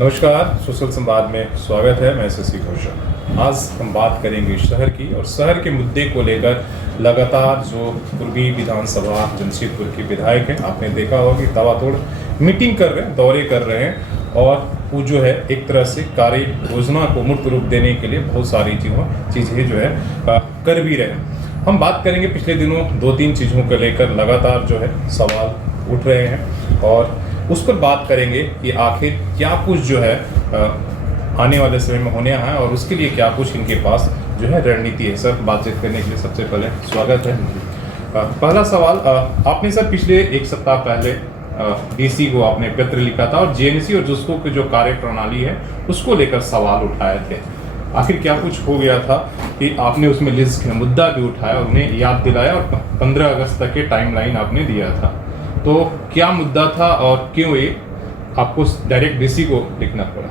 नमस्कार, सोशल संवाद में स्वागत है। मैं शशि घोषाल। आज हम बात करेंगे शहर की और शहर के मुद्दे को लेकर लगातार जो पूर्वी विधानसभा जमशेदपुर के विधायक हैं, आपने देखा होगा कि ताबड़तोड़ मीटिंग कर रहे हैं, दौरे कर रहे हैं और वो जो है एक तरह से कार्य योजना को मूर्त रूप देने के लिए बहुत सारी चीज़ें जो है कर भी रहे हैं। हम बात करेंगे पिछले दिनों 2-3 चीज़ों को लेकर लगातार जो है सवाल उठ रहे हैं और उस पर बात करेंगे कि आखिर क्या कुछ जो है आने वाले समय में होने है और उसके लिए क्या कुछ इनके पास जो है रणनीति है। सर, बातचीत करने के लिए सबसे पहले स्वागत है। पहला सवाल, आपने सर पिछले एक सप्ताह पहले डीसी को आपने पत्र लिखा था और जेएनसी और जुस्को की जो कार्य प्रणाली है उसको लेकर सवाल उठाए थे। आखिर क्या कुछ हो गया था कि आपने उसमें लिस्ट मुद्दा भी उठाया और उन्हें याद दिलाया और 15 अगस्त तक के टाइमलाइन आपने दिया था। तो क्या मुद्दा था और क्यों ये आपको डायरेक्ट डीसी को लिखना पड़ा?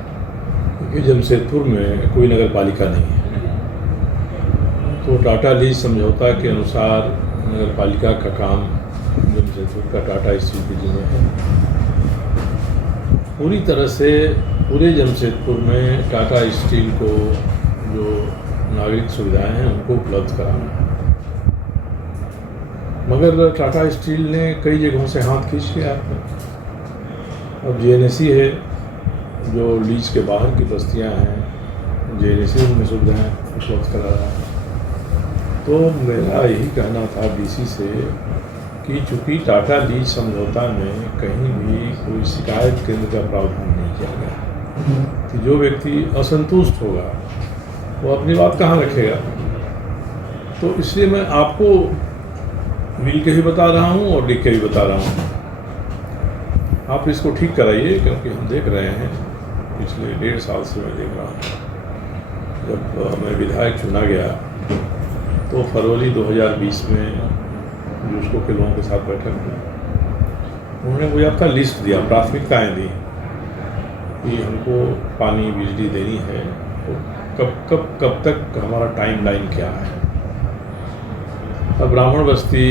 क्योंकि जमशेदपुर में कोई नगर पालिका नहीं है, तो टाटा लीज समझौता के अनुसार नगर पालिका का काम जमशेदपुर का टाटा स्टील के जिम्मे है। पूरी तरह से पूरे जमशेदपुर में टाटा स्टील को जो नागरिक सुविधाएं हैं उनको उपलब्ध कराना है, मगर टाटा स्टील ने कई जगहों से हाथ खींच लिया है। अब जेएनसी है जो लीज के बाहर की बस्तियां हैं, जेएनसी उनमें सुविधाएं उपलब्ध करा रहा है। तो मेरा यही कहना था डीसी से कि चूँकि टाटा लीज समझौता में कहीं भी कोई शिकायत केंद्र का प्रावधान नहीं किया गया कि जो व्यक्ति असंतुष्ट होगा वो अपनी बात कहाँ रखेगा। तो इसलिए मैं आपको मिल के ही बता रहा हूँ और लिख के भी बता रहा हूँ, आप इसको ठीक कराइए, क्योंकि हम देख रहे हैं पिछले 1.5 साल से मैं देख रहा हूँ। जब मैं विधायक चुना गया तो फरवरी 2020 में जुस्को के लोगों के साथ बैठक हुई। उन्होंने मुझे आपका लिस्ट दिया, प्राथमिकताएँ दी कि हमको पानी बिजली देनी है, तो कब तक हमारा टाइमलाइन क्या है। अब ब्राह्मण बस्ती,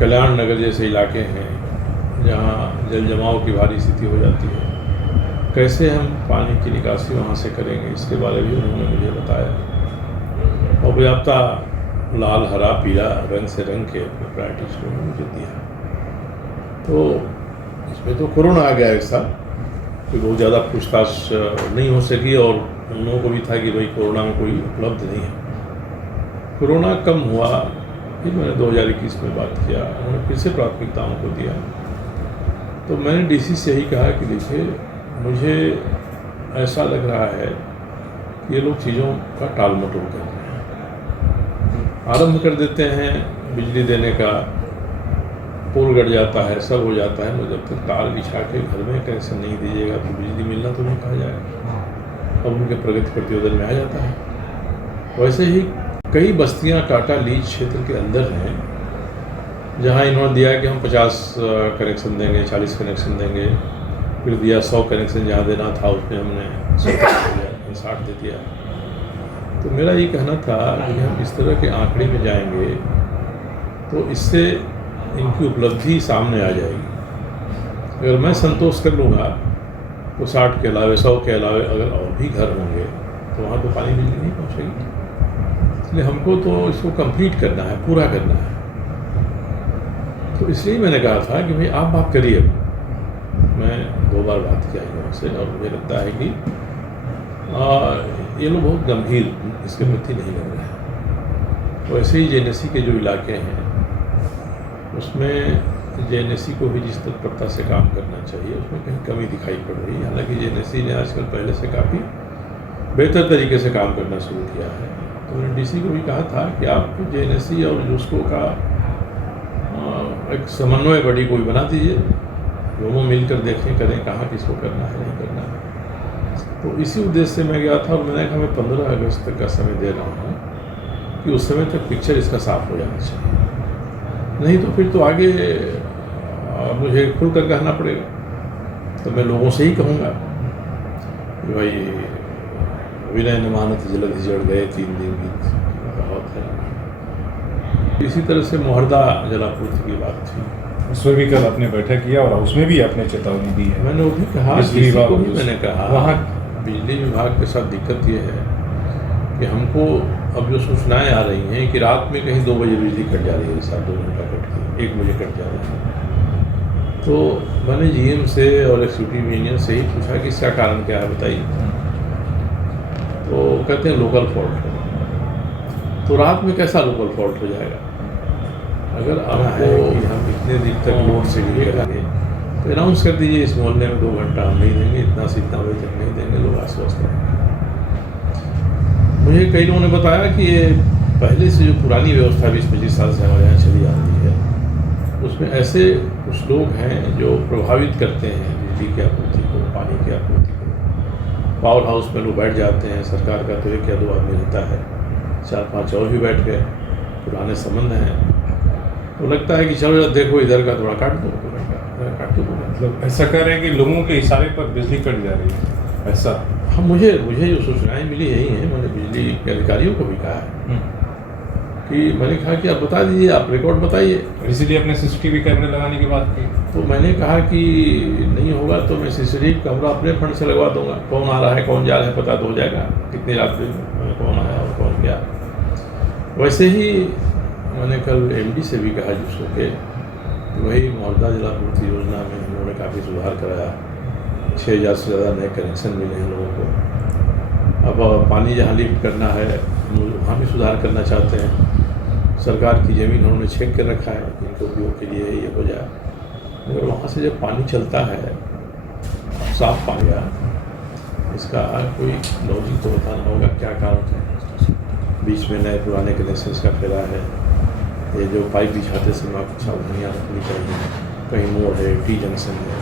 कल्याण नगर जैसे इलाके हैं जहाँ जल जमाव की भारी स्थिति हो जाती है, कैसे हम पानी की निकासी वहाँ से करेंगे, इसके बारे में भी उन्होंने मुझे बताया और व्याप्ता लाल, हरा, पीला रंग से रंग के प्रायोरिटीज को मुझे दिया। तो इसमें तो कोरोना आ गया एक साल, तो बहुत ज़्यादा पूछताछ नहीं हो सकी और उन लोगों को भी था कि भाई कोरोना में कोई उपलब्ध नहीं है। कोरोना कम हुआ, फिर मैंने 2021 में बात किया, उन्होंने फिर से प्राथमिकताओं को दिया। तो मैंने डीसी से यही कहा कि देखिए, मुझे ऐसा लग रहा है कि ये लोग चीज़ों का टाल मटोल कर रहे हैं। आरंभ कर देते हैं बिजली देने का, पोल गड़ जाता है, सब हो जाता है, मगर जब तक तार बिछा के घर में कनेक्शन नहीं दीजिएगा तो बिजली मिलना तो नहीं कहा जाएगा। अब उनके प्रगति प्रतिवेदन में आ जाता है। वैसे ही कई बस्तियां टाटा लीज क्षेत्र के अंदर हैं जहां इन्होंने दिया कि हम 50 कनेक्शन देंगे, 40 कनेक्शन देंगे, फिर दिया 100 कनेक्शन जहां देना था उसमें हमने 60 दे दिया। तो मेरा ये कहना था कि हम इस तरह के आंकड़े में जाएंगे तो इससे इनकी उपलब्धि सामने आ जाएगी। अगर मैं संतोष कर लूँगा तो 60 के अलावे, 100 के अलावे अगर और भी घर होंगे तो वहाँ तो पानी बिजली नहीं पहुँचेगी। इसलिए हमको तो इसको कंप्लीट करना है, पूरा करना है। तो इसलिए मैंने कहा था कि भाई आप बात करिए। मैं 2 बार बात किया इन लोगों से और मुझे लगता है कि ये लोग बहुत गंभीर इसके प्रति नहीं लग रहे हैं। वैसे ही जेएनसी के जो इलाके हैं उसमें जेएनसी को भी जिस तत्परता से काम करना चाहिए उसमें कहीं कमी दिखाई पड़ रही है। हालांकि जेएनसी ने आजकल पहले से काफ़ी बेहतर तरीके से काम करना शुरू किया है। तो मैंने डीसी को भी कहा था कि आप जेएनसी और जुस्को का एक समन्वय बड़ी कोई बना दीजिए, दोनों मिलकर देखें करें कहाँ किसको करना है, नहीं करना है। तो इसी उद्देश्य से मैं गया था और मैंने कहा मैं 15 अगस्त तक का समय दे रहा हूँ कि उस समय तक पिक्चर इसका साफ हो जाना चाहिए, नहीं तो फिर तो आगे मुझे खुल कर कहना पड़ेगा। तो मैं लोगों से ही कहूँगा कि भाई विनय न मानत जलद जड़ गए 3 दिन बीत बहुत है। इसी तरह से मोहर्दा जलापूर्ति की बात थी। उसमें भी कल आपने बैठक किया और उसमें भी आपने चेतावनी दी है। मैंने वो भी कहा, बिजली इसी विभाग को भी मैंने कहा, वहाँ बिजली विभाग के साथ दिक्कत ये है कि हमको अब जो सूचनाएं आ रही हैं कि रात में कहीं 2 बजे बिजली कट जा रही है, साथ 2 घंटा कट के 1 बजे कट जा रही है। तो मैंने जीएम से और एग्जीक्यूटिव इंजीनियर से ही पूछा कि इसका कारण क्या है बताइए। तो कहते हैं लोकल फॉल्ट है। तो रात में कैसा लोकल फॉल्ट हो जाएगा? अगर आपको हम इतने दिन तक लोड से करेंगे तो अनाउंस कर दीजिए इस मोहल्ले में 2 घंटा हम नहीं देंगे, इतना से इतना बजे तक नहीं देंगे, लोग आश्वस्त रहेंगे। मुझे कई लोगों ने बताया कि ये पहले से जो पुरानी व्यवस्था 20-25 साल से हमारे यहाँ चली आ रही है, उसमें ऐसे कुछ लोग हैं जो प्रभावित करते हैं बिजली की आपूर्ति को, पानी की आपूर्ति को। पावर हाउस में लोग बैठ जाते हैं, सरकार का तो 1 या 2 आदमी रहता है, 4-5 और भी बैठ गए, पुराने संबंध हैं, तो लगता है कि चलो देखो इधर का थोड़ा काट दो, काट दो। मतलब ऐसा कह रहे हैं कि लोगों के इशारे पर बिजली कट जा रही है, ऐसा? हाँ, मुझे जो सूचनाएं मिली यही हैं। मैंने बिजली के अधिकारियों को भी कहा है कि मैंने कहा कि आप बता दीजिए, आप रिकॉर्ड बताइए। इसीलिए अपने सीसीटीवी कैमरे लगाने की बात की। तो मैंने कहा कि नहीं होगा तो मैं सीसीटीवी कैमरा अपने फंड से लगवा दूंगा, कौन आ रहा है कौन जा रहा है पता तो हो जाएगा, कितनी रात में कौन आया और कौन गया। वैसे ही मैंने कल एमडी से भी कहा जिसको के वही मोहल्ला जल आपूर्ति योजना में उन्होंने काफ़ी सुधार कराया, 6000 से ज़्यादा नए कनेक्शन मिले हैं लोगों को। अब पानी जहाँ लिफ्ट करना है वहाँ भी सुधार करना चाहते हैं। सरकार की ज़मीन उन्होंने छेक कर रखा है इनके उपयोग के लिए ये हो जाए, मगर वहाँ से जब पानी चलता है साफ पानी आ, इसका कोई लॉजिक तो बताना होगा क्या कारण है। बीच में नए पुराने कनेक्शन का फैला है, ये जो पाइप बिछाते समय आपको सावधानियाँ रखनी चाहिए, कहीं मोड़ है, टी जंक्शन है,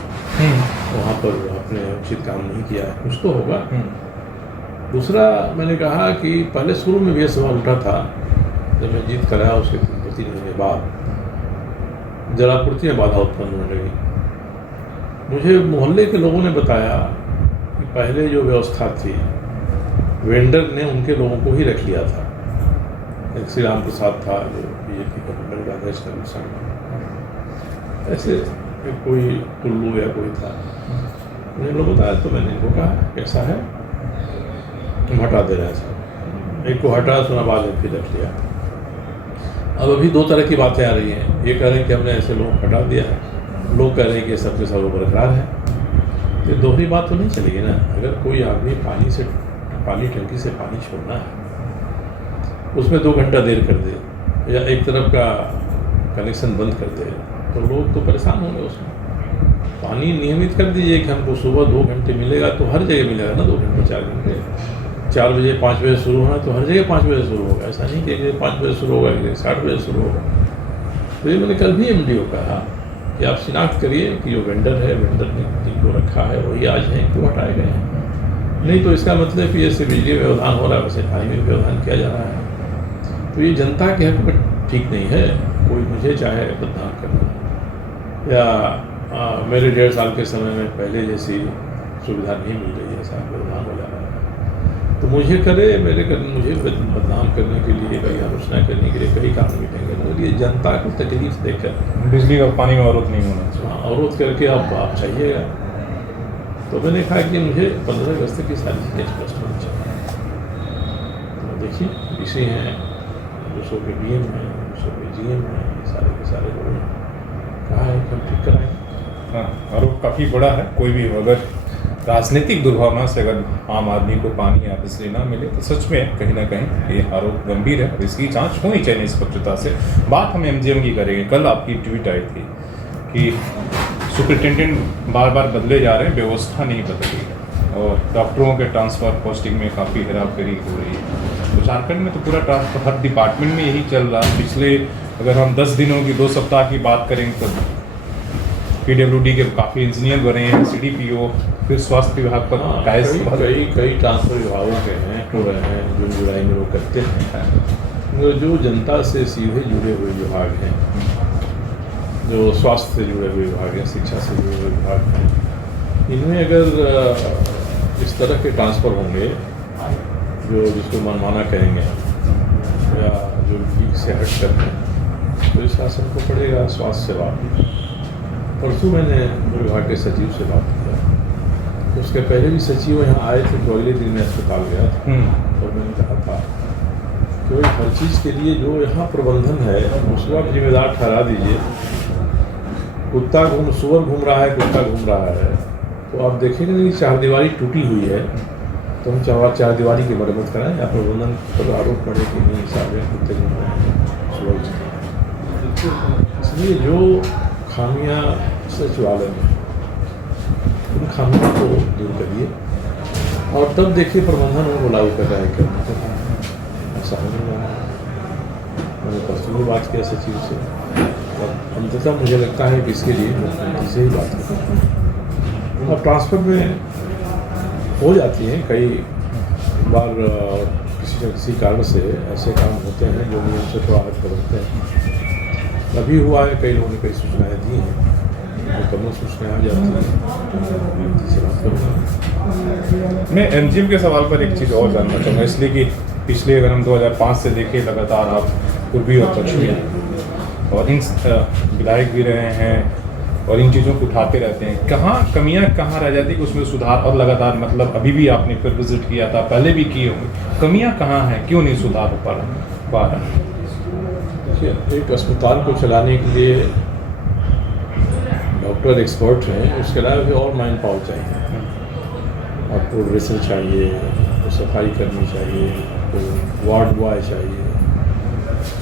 वहाँ पर आपने उचित काम नहीं किया है, कुछ तो होगा। दूसरा मैंने कहा कि पहले शुरू में भी यह सवाल उठा था जब मैं जीत कराया उसके 3 महीने बाद जलापूर्ति में बाधा उत्पन्न होने लगी। मुझे मोहल्ले के लोगों ने बताया कि पहले जो व्यवस्था थी वेंडर ने उनके लोगों को ही रख लिया था। एक श्री राम प्रसाद था जो बीजेपी गवर्नमेंट का अध्यक्ष ऐसे कोई टुल्लू या कोई था, मुझे लोग बताया। तो मैंने इनको कहा कैसा है, तुम हटा दे रहे हैं साहब। एक को हटा सुना, बाद में फिर रख लिया। अब अभी 2 तरह की बातें आ रही हैं। ये कह रहे हैं कि हमने ऐसे लोग हटा दिया है, लोग कह रहे हैं कि सबके सब बरकरार है। ये दोहरी बात तो नहीं चलेगी ना। अगर कोई आदमी पानी टंकी से पानी छोड़ना है, उसमें 2 घंटा देर कर दे या एक तरफ का कनेक्शन बंद कर दे तो लोग तो परेशान होंगे। उसमें पानी नियमित कर दीजिए कि हमको सुबह 2 घंटे मिलेगा तो हर जगह मिलेगा ना, 2 घंटे 4 घंटे। 4 बजे 5 बजे शुरू होना तो हर जगह 5 बजे शुरू होगा, ऐसा नहीं कि 5 बजे शुरू होगा 60 बजे शुरू होगा। तो ये मैंने कल भी एमडी को कहा कि आप शिनाख्त करिए कि जो वेंडर है, वेंडर ने जिनको रखा है वही आज हैं, क्यों हटाए गए हैं। नहीं तो इसका मतलब कि जैसे बिजली में व्यवधान हो रहा है वैसे पानी में व्यवधान किया जा रहा है। तो ये जनता के हक में ठीक नहीं है। कोई मुझे चाहे बदनाम करना या मेरे 1.5 साल के समय में पहले जैसी सुविधा नहीं मिल रही है, ऐसा व्यवधान हो जा रहा है तो मुझे करे, मुझे बदनाम करने के लिए, कहीं आलोचना करने के लिए कई कारण मिलेंगे। तो ये जनता को तकलीफ देकर बिजली और पानी में अवरोध नहीं होना चाहिए। अवरोध करके आप चाहिएगा। तो मैंने कहा कि मुझे 15 अगस्त की सारी चीज़ें स्पष्ट होनी चाहिए। तो देखिए इसी हैं, दूसरों के डीएम हैं, दूसरों के जीएम हैं, सारे के सारे लोग कहा है कि हम ठीक कराएंगे। हाँ, आरोप काफ़ी बड़ा है। कोई भी अगर राजनीतिक दुर्भावना से अगर आम आदमी को पानी या बिजली ना मिले तो सच में कहीं ना कहीं ये आरोप गंभीर है और इसकी जांच होनी चाहिए निष्पक्षता से। बात हम एमजीएम की करेंगे। कल आपकी ट्वीट आई थी कि सुपरिटेंडेंट बार बार बदले जा रहे हैं, व्यवस्था नहीं बदल रही है और डॉक्टरों के ट्रांसफ़र पोस्टिंग में काफ़ी हेराफेरी हो रही है। तो झारखंड में तो पूरा ट्रांसफर हर डिपार्टमेंट में यही चल रहा है। पिछले अगर हम 10 दिनों की 2 सप्ताह की बात करें तो पीडब्ल्यूडी के काफ़ी इंजीनियर बने हैं, सीडीपीओ, फिर स्वास्थ्य विभाग पर कई ट्रांसफर विभागों के हैं तो रहे हैं जून जुलाई में लोग करते हैं। जो जनता से सीधे जुड़े हुए विभाग हैं, जो स्वास्थ्य से जुड़े हुए विभाग हैं, शिक्षा से जुड़े हुए विभाग हैं, इनमें अगर इस तरह के ट्रांसफ़र होंगे जो जिसको मनमाना कहेंगे या जो ठीक से हट कर हैं तो इस शासन को पड़ेगा स्वास्थ्य सेवा परसों मैंने विभाग के सचिव से बात किया। उसके पहले भी सचिव यहाँ आए थे, तो अगले दिन मैं अस्पताल गया था और मैंने कहा था कि भाई हर चीज़ के लिए जो यहाँ प्रबंधन है उसको आप जिम्मेदार ठहरा दीजिए। सुअर घूम रहा है, कुत्ता घूम रहा है, तो आप देखेंगे कि चारदीवारी टूटी हुई है, तो हम चारदीवारी की मरम्मत कराएं। या प्रबंधन पर आरोप पड़े कि नहीं साहब कुत्ते घूम रहे हैं, सुअर घूम रहे हैं। इसलिए जो खामियाँ सचिवालय में, उन खामियों को दूर करिए और तब देखिए प्रबंधन उनको लागू कर रहा है क्या। ऐसा हो नहीं रहा है। मैंने परसों भी बात किया सचिव से और अंततः मुझे लगता है कि इसके लिए मुख्यमंत्री से ही बात करें। अब ट्रांसफर में हो जाती हैं कई बार, किसी न किसी कारण से ऐसे काम होते हैं जो नियम से थोड़ा हट करते हैं। अभी हुआ है, कई लोगों ने कई सूचनाएँ दी हैं, कम सूचनाएँ आ जाती हैं। से बात करूँगा। मैं एमजीएम के सवाल पर एक चीज़ और जानना चाहूँगा, इसलिए कि पिछले अगर हम 2005 से देखें लगातार आप पूर्वी और पश्चिमी और इन विधायक भी रहे हैं और इन चीज़ों को उठाते रहते हैं। कहाँ कमियाँ कहाँ रह जाती है उसमें सुधार, और लगातार मतलब अभी भी आपने फिर विजिट किया था, पहले भी किए होंगे, कमियाँ कहाँ हैं, क्यों नहीं सुधार हो पा रहा? देखिए, एक अस्पताल को चलाने के लिए डॉक्टर एक्सपर्ट हैं, उसके अलावा भी और मैन पावर चाहिए। आपको ड्रेसर चाहिए, आपको सफाई करनी चाहिए, आपको वार्ड बॉय चाहिए,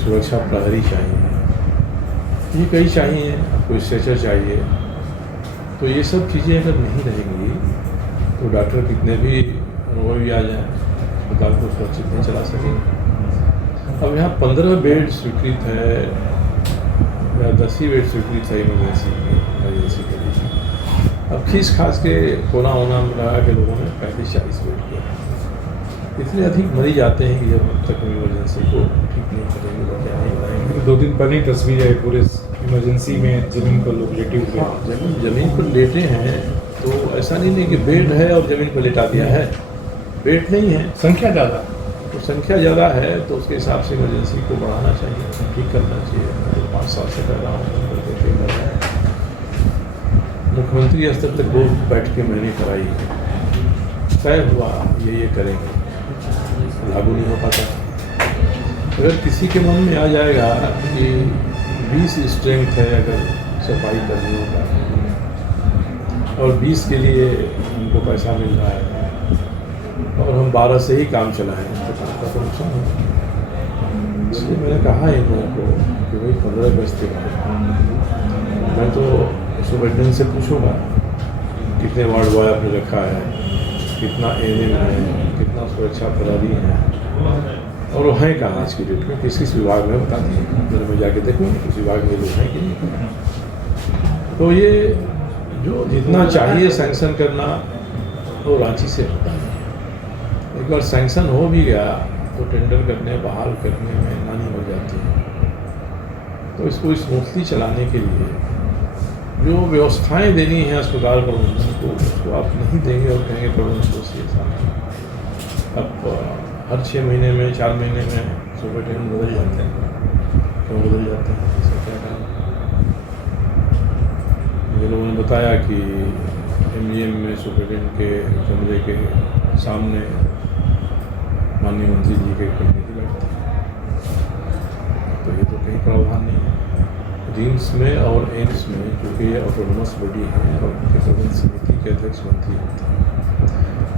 सुरक्षा प्रहरी चाहिए, ये कई चाहिए, आपको स्ट्रेचर चाहिए। तो ये सब चीज़ें अगर नहीं रहेंगी तो डॉक्टर कितने भी अनुभवी आ जाएँ, अस्पताल को सुरक्षित नहीं चला सकेंगे। अब यहाँ 15 बेड स्वीकृत है या 10 ही बेड स्वीकृत है इमरजेंसी के लिए। अब खींच खास के कोना होना लगा के लोगों ने 35-40 बेड किया। इतने अधिक मरीज आते हैं कि जब तक इमरजेंसी को ठीक नहीं करेंगे तो क्या नहीं करेंगे। 2 दिन पहले ही तस्वीर है पूरे इमरजेंसी में ज़मीन पर लोग लेटे हुए हैं। हाँ, जमीन पर लेटे हैं, तो ऐसा नहीं कि बेड है और ज़मीन पर लेटा दिया है, बेड नहीं है, संख्या ज़्यादा, तो संख्या ज़्यादा है तो उसके हिसाब से इमरजेंसी को बढ़ाना चाहिए, ठीक करना चाहिए। मैं 5 साल से कर रहा हूँ, ठीक कर रहा हूँ। मुख्यमंत्री स्तर तक रोज बैठ के मैंने कराई है, तय हुआ ये करेंगे, लागू नहीं हो पाता। अगर किसी के मन में आ जाएगा कि 20 स्ट्रेंथ है अगर सफाई कर्मियों का और 20 के लिए उनको पैसा मिल रहा है और हम 12 से ही काम चलाएं तो काम का तो नुकसान होगा। इसलिए मैंने कहा इन लोगों को कि भाई 15 गज के बाद मैं तो सुपरिटेंडेंट से पूछूंगा कितने वार्ड बॉय आपने रखा है, कितना एएनएम है, कितना सुरक्षा प्रहरी है और वो हैं कहाँ आज की डेट में, किस किस विभाग में बता दिए। जब मैं जाके देखूँगा किस विभाग में लोग हैं कि नहीं। तो ये जो जितना चाहिए सैंक्शन करना वो रांची से होता है। एक बार सैंक्शन हो भी गया तो टेंडर करने बहाल करने में नानी हो जाती है। तो इसको स्मूथली चलाने के लिए जो व्यवस्थाएं देनी हैं अस्पताल प्रबंधन को, उसको आप नहीं देंगे और कहेंगे प्रबंधन को सी साथ। अब हर 6 महीने में 4 महीने में सुपरिटेंडेंट बदल जाते हैं, क्यों बदल जाते हैं, इसका क्या कारण? मुझे लोगों ने बताया कि एमजीएम में सुपरिटेंडेंट के कमरे के सामने माननीय मंत्री जी के प्रतिनिधि बैठते हैं, तो ये तो कहीं प्रावधान नहीं है। रिम्स में और एम्स में क्योंकि ये ऑटोनोमस बॉडी है और उनके प्रबंध समिति के अध्यक्ष मंत्री होते हैं,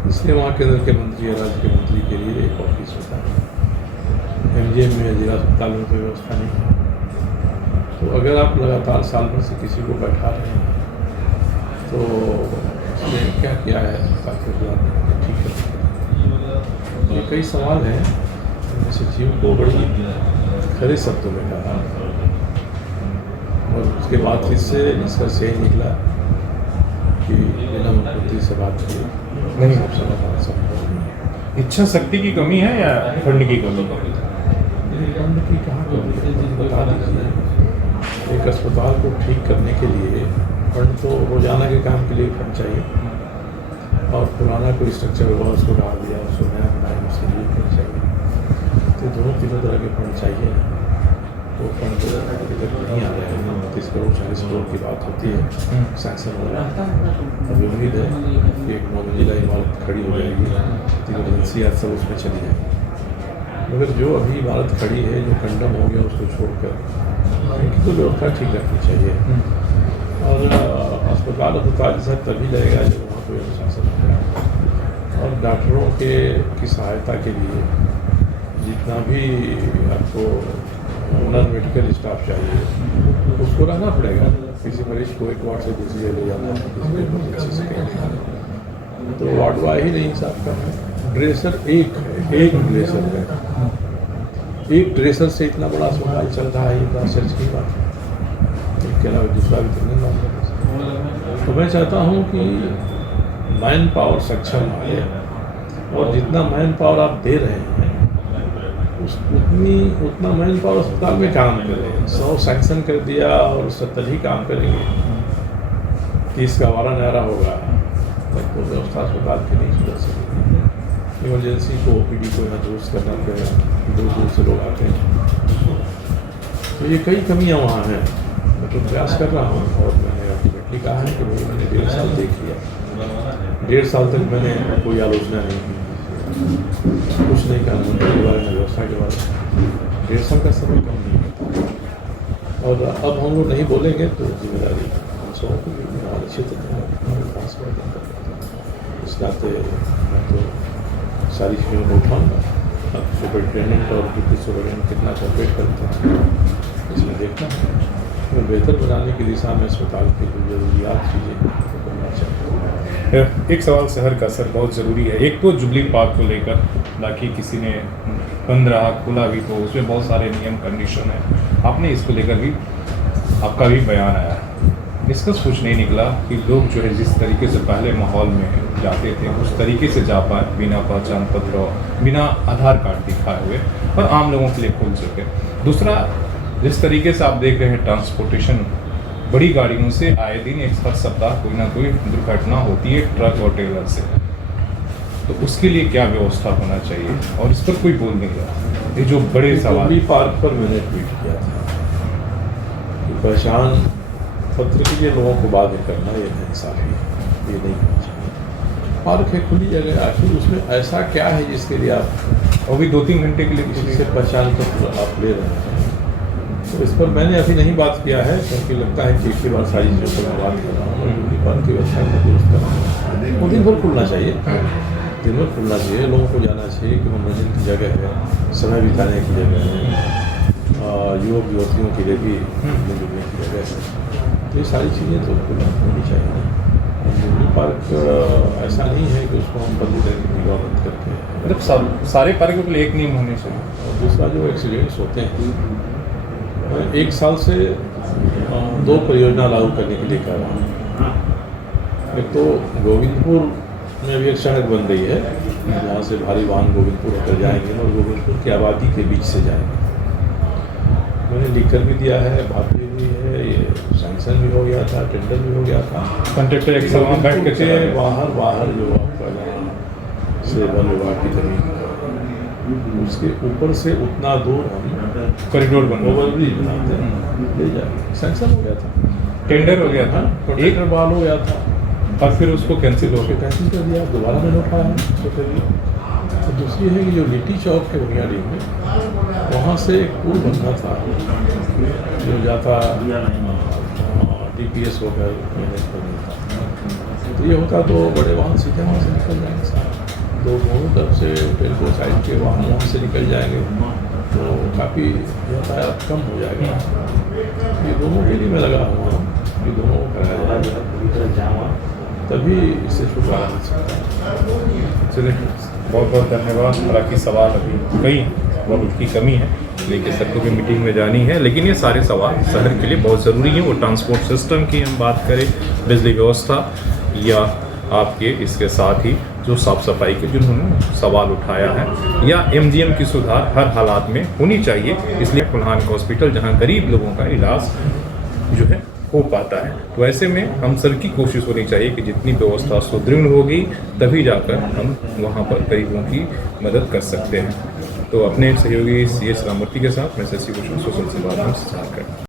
इसलिए वहाँ केंद्र के मंत्री या राज्य के मंत्री के लिए एक ऑफिस होता है। एमजीएम में जिला अस्पताल में कोई व्यवस्था नहीं है। तो अगर आप लगातार साल भर से किसी को बैठा रहे हैं तो उसने क्या किया है अस्पताल के सुधारने ठीक है। ये कई सवाल हैं, सचिव को बड़ी खरे शब्दों में कहा और उसके बाद फिर से इसका सही निकला कि बिना मुख्यमंत्री से बात की नहीं समाधान संभव नहीं है। इच्छा शक्ति की कमी है या फंड की कमी? फंड की कहाँ कमी है, बता दीजिए। एक अस्पताल को ठीक करने के लिए फंड तो रोजाना के काम के लिए फंड चाहिए और पुराना कोई स्ट्रक्चर हुआ उसको डाल दिया, उसको नया बनाया, उसके लिए फंड चाहिए। तो दोनों तीनों तरह के फंड चाहिए। वो फंड नहीं आ रहे हैं। 35 करोड़ 40 करोड़ की बात होती है सैंक्शन हो रहा है। अभी उम्मीद है कि एक 9 मंजिला इमारत खड़ी हो जाएगी, 3 एजेंसी सब उसमें चली जाएगी। मगर जो अभी इमारत खड़ी है, जो कंडम हो गया, उसको छोड़कर इनकी तो व्यवस्था ठीक रखनी चाहिए। और अस्पताल तभी लगेगा जब वहाँ कोई अनुशासन होगा। और डॉक्टरों की सहायता के लिए जितना भी आपको नॉन मेडिकल स्टाफ चाहिए उसको रहना पड़ेगा। किसी मरीज को एक वार्ड से दूसरी जगह ले जाना है, किसी को इमरजेंसी से कहीं ले जाना है, तो वार्ड वाई ही नहीं हिसाब का है। ड्रेसर एक ड्रेसर है, एक ड्रेसर से इतना बड़ा अस्पताल चल रहा है, ये बड़ा सर्च की बात है। इसके अलावा दूसरा भी तो नहीं मामला। तो मैं चाहता हूँ कि मैन पावर सक्षम आए और जितना मैन पावर आप दे रहे हैं उतना मैन पावर अस्पताल में काम करें। 100 सैंक्शन कर दिया और 70 ही काम करेंगे, 30 का वारा न्यारा होगा, तब तो व्यवस्था अस्पताल की नहीं सुधर सकेगी। इमरजेंसी को ओपीडी को यहाँ दुरुस्त करना पड़ेगा, दूर दूर से लोग आते हैं, तो ये कई कमियाँ वहाँ हैं। मैं तो प्रयास कर रहा हूँ और मैंने अल्टीमेटली कहा है कि भाई मैंने 1.5 साल देख लिया, 1.5 साल तक मैंने कोई आलोचना नहीं की, कुछ नहीं कहा मंत्री के बारे में, व्यवस्था के बारे में। 1.5 साल का समय कम नहीं होता। और अब हम लोग नहीं बोलेंगे तो जिम्मेदारी हम सबों को भी हमारे क्षेत्र में ट्रांसफर करता। इस नाते मैं तो सारी चीज़ों को उठाऊँगा। अब सुपरिटेंडेंट और डिप्टी सुपरिटेंडेंट कितना कोऑपरेट करते हैं इसमें देखना है। तो बेहतर बनाने की दिशा में अस्पताल की जो ज़रूरियात चीज़ें करना चाहिए। एक सवाल शहर का सर बहुत ज़रूरी है। एक तो जुबली पार्क को लेकर, बाकी किसी ने बंद रहा खुला भी तो उसमें बहुत सारे नियम कंडीशन है, आपने इसको लेकर भी आपका भी बयान आया है। इसका कुछ नहीं निकला कि लोग जो है जिस तरीके से पहले माहौल में जाते थे उस तरीके से जा पाए, बिना पहचान पत्र और बिना आधार कार्ड दिखाए हुए, और आम लोगों के लिए खुल सके। दूसरा, जिस तरीके से आप देख रहे हैं ट्रांसपोर्टेशन, बड़ी गाड़ियों से आए दिन हर सप्ताह कोई ना कोई दुर्घटना होती है ट्रक और ट्रेलर से, तो उसके लिए क्या व्यवस्था होना चाहिए, और इस पर कोई बोल नहीं रहा। ये जो बड़े सवाल पार्क पर मैंने ट्वीट किया था कि पहचान पत्र के लिए लोगों को बाध्य करना ये इंसाफ है, ये नहीं होना चाहिए। पार्क है, खुली जगह, आखिर उसमें ऐसा क्या है जिसके लिए आप अभी 2-3 घंटे के लिए किसी से पहचान पत्र आप ले रहे हैं। तो इस पर मैंने अभी नहीं बात किया है, क्योंकि लगता है कि एक बार सारी चीज़ों पर मैं बात कर रहा हूँ। जुबली पार्क की व्यवस्था को दुरुस्त करना वो दिन भर खुलना चाहिए, दिन भर खुलना चाहिए। लोगों को जाना चाहिए कि मनोरंजन की जगह है, समय बिताने की जगह है, युवक युवतियों के लिए भी जुड़ने की जगह है। तो ये सारी चीज़ें तो होनी चाहिए। जुबली पार्क ऐसा नहीं है कि उसको हम बंद करके निगाह बंद करके, मतलब सारे पार्कों के लिए एक नियम होने चाहिए। और दूसरा, जो एक्सीडेंट्स होते हैं, मैं 1 साल से 2 परियोजना लागू करने के लिए कह रहा हूँ। एक तो गोविंदपुर में भी एक सड़क बन रही है, जहाँ से भारी वाहन गोविंदपुर होकर जाएंगे और गोविंदपुर की आबादी के बीच से जाएंगे। मैंने लिख कर भी दिया है, बात भी हुई है, ये सैंक्शन भी हो गया था, टेंडर भी हो गया था। कॉन्ट्रैक्टर एक साथ बैठ के बाहर जो आपका जहाँ से वन विभाग की जमीन, उसके ऊपर से उतना दूर हम कॉरिडोर बन ओवरब्रिज बनाते हैं, ले जाए। सैंक्शन हो गया था, टेंडर हो गया था, एक बहाल हो गया था, और फिर उसको कैंसिल हो गया। कैंसिल कर दिया। दोबारा मैंने उठाया तो कर दिया। तो दूसरी है कि जो लिट्टी चौक है बुनियादी में, वहाँ से एक पुल बनना था जो जाता DPS होकर मैनेज कर देता। तो ये होता तो बड़े वाहन सीधे वहाँ से निकल जाएंगे साहब, तो दोनों तरफ से टेम्पो साइड के वाहन वहाँ से निकल जाएंगे, तो काफ़ी यातायात कम हो जाएगा। ये दोनों के लिए मैं लगा हुआ हूँ कि दोनों को कराया जाएगा, तभी इससे छुटकारा मिल सकता है। चलिए, बहुत बहुत धन्यवाद। हालांकि सवाल अभी कई वक्त की कमी है, लेकिन सबको भी मीटिंग में जानी है, लेकिन ये सारे सवाल शहर के लिए बहुत ज़रूरी हैं। वो ट्रांसपोर्ट सिस्टम की हम बात करें, बिजली व्यवस्था, या आपके इसके साथ ही जो साफ़ सफाई के जिन्होंने सवाल उठाया है, या MGM की सुधार हर हालात में होनी चाहिए। इसलिए फुलहान हॉस्पिटल, जहाँ गरीब लोगों का इलाज जो है हो पाता है, तो ऐसे में हम सब की कोशिश होनी चाहिए कि जितनी व्यवस्था सुदृढ़ होगी तभी जाकर हम वहाँ पर गरीबों की मदद कर सकते हैं। तो अपने सहयोगी CS राममूर्ति के साथ मैं शशि भूषण सोशल संवाद में